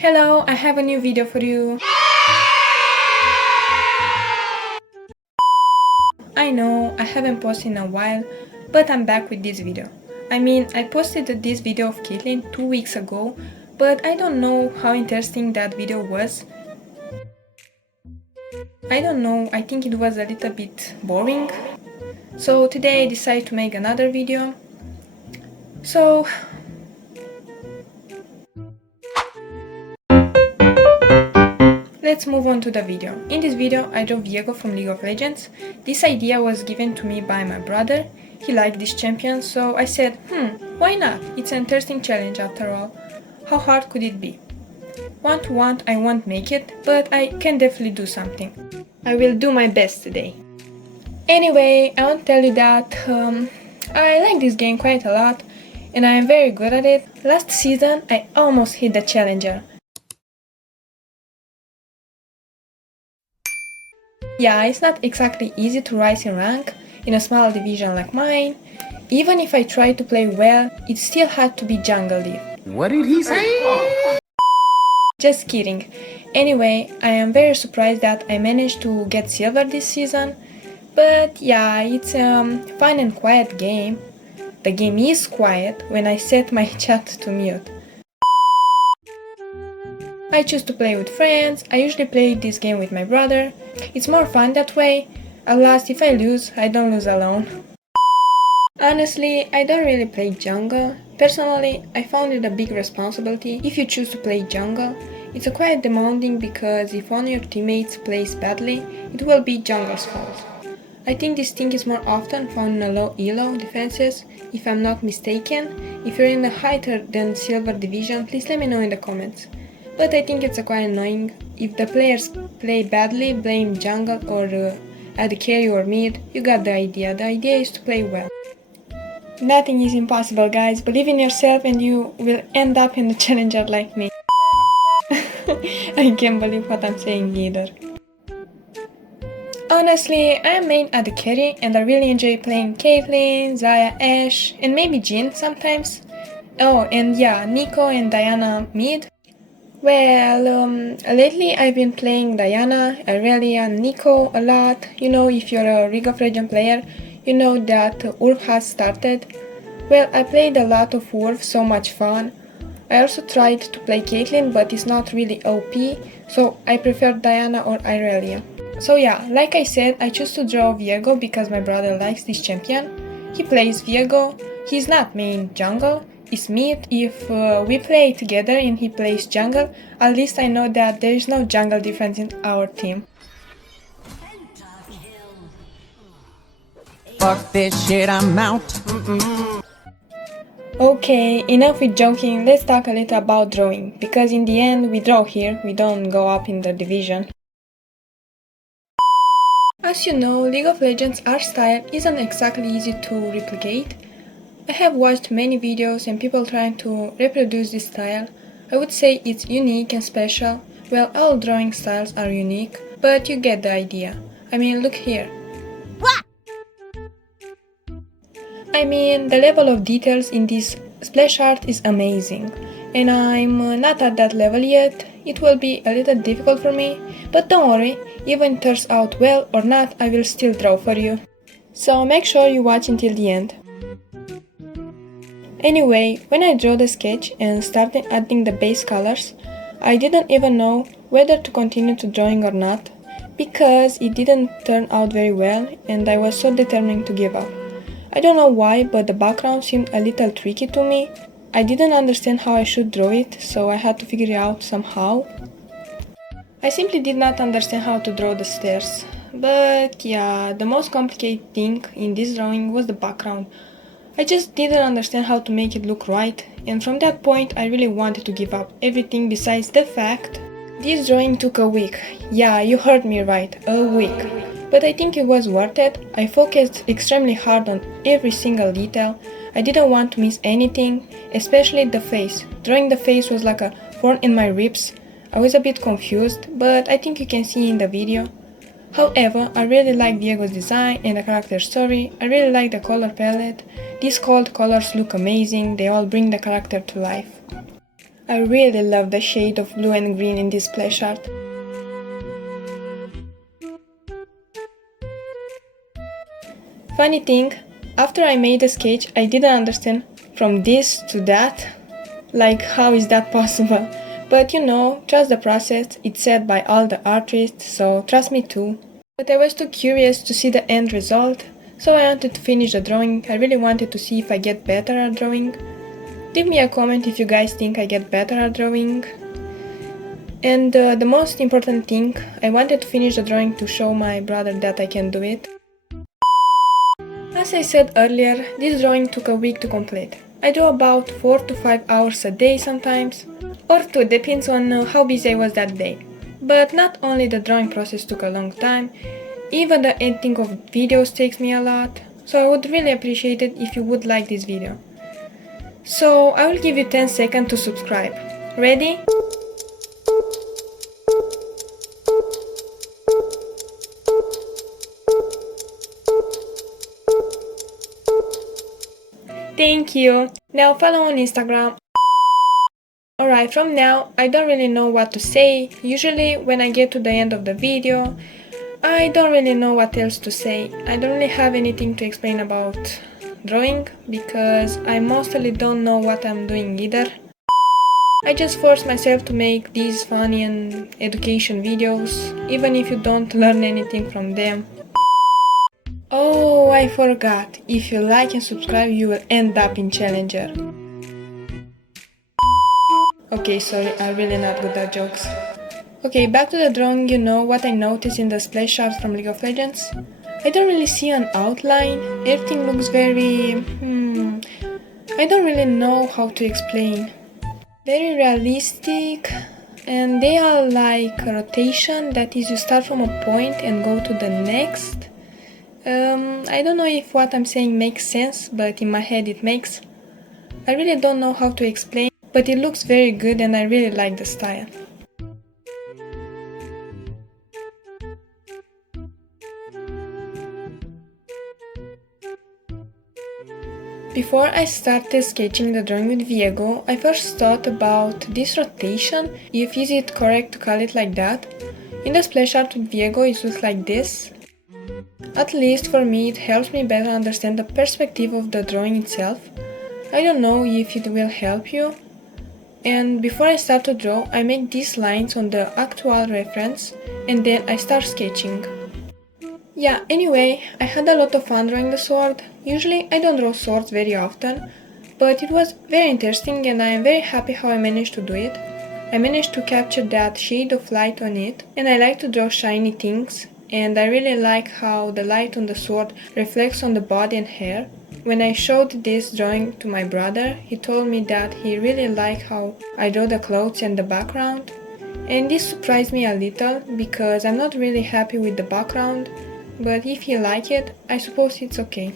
Hello, I have a new video for you. I know, I haven't posted in a while, but I'm back with this video. I posted this video of Caitlyn 2 weeks ago, but I don't know how interesting that video was. I don't know, I think it was a little bit boring. So today I decided to make another video. So let's move on to the video. In this video, I draw Viego from League of Legends. This idea was given to me by my brother. He liked this champion, so I said, why not? It's an interesting challenge after all. How hard could it be? Want, I won't make it, but I can definitely do something. I will do my best today. Anyway, I want to tell you that I like this game quite a lot, and I am very good at it. Last season, I almost hit the challenger. Yeah, it's not exactly easy to rise in rank in a small division like mine. Even if I tried to play well, it still had to be jungle div. What did he say? Just kidding. Anyway, I am very surprised that I managed to get silver this season. But yeah, it's a fun and quiet game. The game is quiet when I set my chat to mute. I choose to play with friends. I usually play this game with my brother. It's more fun that way. At last, if I lose, I don't lose alone. Honestly, I don't really play jungle. Personally, I found it a big responsibility if you choose to play jungle. It's a quite demanding because if one of your teammates plays badly, it will be jungle's fault. I think this thing is more often found in a low elo defenses, if I'm not mistaken. If you're in a higher than silver division, please let me know in the comments. But I think it's quite annoying. If the players play badly, blame jungle or AD carry or mid, you got the idea. The idea is to play well. Nothing is impossible, guys. Believe in yourself and you will end up in the challenger like me. I can't believe what I'm saying either. Honestly, I am main AD carry and I really enjoy playing Caitlyn, Xayah, Ashe, and maybe Jhin sometimes. Oh, and yeah, Nico and Diana mid. Well, lately I've been playing Diana, Aurelia, and Nico a lot. You know, if you're a League of Legends player, you know that Urf has started. Well, I played a lot of Urf, so much fun. I also tried to play Caitlyn, but it's not really OP, so I prefer Diana or Aurelia. So yeah, like I said, I choose to draw Viego because my brother likes this champion. He plays Viego, he's not main jungle. Is mid. If we play together and he plays jungle, at least I know that there is no jungle defense in our team. Fuck this shit, I'm out. Okay, enough with joking, let's talk a little about drawing, because in the end we draw here, we don't go up in the division. As you know, League of Legends art style isn't exactly easy to replicate. I have watched many videos and people trying to reproduce this style. I would say it's unique and special. Well, all drawing styles are unique, but you get the idea. Look here. The level of details in this splash art is amazing. And I'm not at that level yet. It will be a little difficult for me, but don't worry, even if it turns out well or not, I will still draw for you. So make sure you watch until the end. Anyway, when I drew the sketch and started adding the base colors, I didn't even know whether to continue to drawing or not, because it didn't turn out very well and I was so determined to give up. I don't know why, but the background seemed a little tricky to me. I didn't understand how I should draw it, so I had to figure it out somehow. I simply did not understand how to draw the stairs. But yeah, the most complicated thing in this drawing was the background. I just didn't understand how to make it look right, and from that point I really wanted to give up everything besides the fact this drawing took a week. Yeah, you heard me right, a week. But I think it was worth it. I focused extremely hard on every single detail. I didn't want to miss anything, especially the face. Drawing the face was like a thorn in my ribs. I was a bit confused, but I think you can see in the video. However, I really like Viego's design and the character story. I really like the color palette. These cold colors look amazing, they all bring the character to life. I really love the shade of blue and green in this splash art. Funny thing, after I made the sketch, I didn't understand from this to that. Like, how is that possible? But you know, trust the process, it's said by all the artists, so trust me too. But I was too curious to see the end result, so I wanted to finish the drawing. I really wanted to see if I get better at drawing. Leave me a comment if you guys think I get better at drawing. And the most important thing, I wanted to finish the drawing to show my brother that I can do it. As I said earlier, this drawing took a week to complete. I draw about 4 to 5 hours a day sometimes, or 2, depends on how busy I was that day. But not only the drawing process took a long time, even the editing of videos takes me a lot, so I would really appreciate it if you would like this video. So I will give you 10 seconds to subscribe. Ready? Thank you. Now follow on Instagram. Alright, from now I don't really know what to say. Usually when I get to the end of the video, I don't really know what else to say. I don't really have anything to explain about drawing because I mostly don't know what I'm doing either. I just force myself to make these funny and education videos, even if you don't learn anything from them. Oh, I forgot. If you like and subscribe, you will end up in Challenger. Okay, sorry, I'm really not good at jokes. Okay, back to the drawing. You know what I noticed in the splash art from League of Legends? I don't really see an outline. Everything looks very... I don't really know how to explain. Very realistic, and they are like a rotation, that is, you start from a point and go to the next. I don't know if what I'm saying makes sense, but in my head it makes. I really don't know how to explain, but it looks very good and I really like the style. Before I started sketching the drawing with Viego, I first thought about this rotation, if is it correct to call it like that. In the splash art with Viego it looks like this. At least for me it helps me better understand the perspective of the drawing itself. I don't know if it will help you. And before I start to draw, I make these lines on the actual reference and then I start sketching. Yeah, anyway, I had a lot of fun drawing the sword. Usually I don't draw swords very often, but it was very interesting and I am very happy how I managed to do it. I managed to capture that shade of light on it, and I like to draw shiny things, and I really like how the light on the sword reflects on the body and hair. When I showed this drawing to my brother, he told me that he really liked how I draw the clothes and the background. And this surprised me a little, because I'm not really happy with the background, but if he liked it, I suppose it's okay.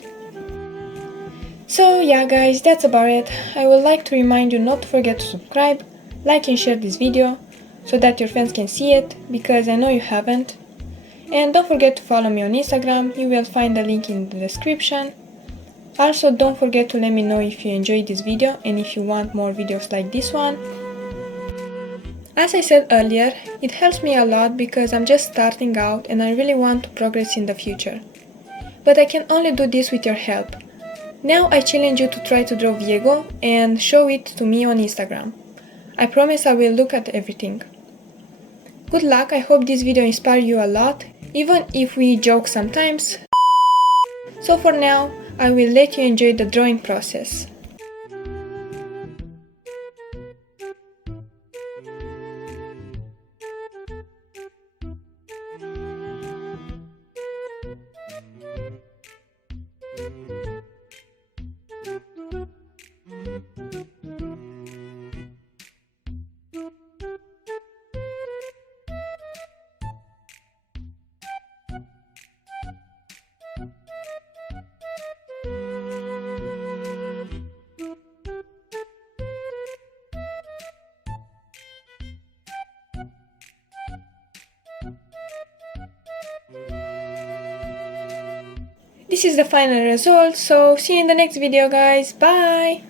So yeah guys, that's about it. I would like to remind you not to forget to subscribe, like and share this video, so that your friends can see it, because I know you haven't. And don't forget to follow me on Instagram, you will find the link in the description. Also, don't forget to let me know if you enjoyed this video and if you want more videos like this one. As I said earlier, it helps me a lot because I'm just starting out and I really want to progress in the future. But I can only do this with your help. Now I challenge you to try to draw Viego and show it to me on Instagram. I promise I will look at everything. Good luck, I hope this video inspired you a lot, even if we joke sometimes. So for now, I will let you enjoy the drawing process. This is the final result, so see you in the next video guys, bye!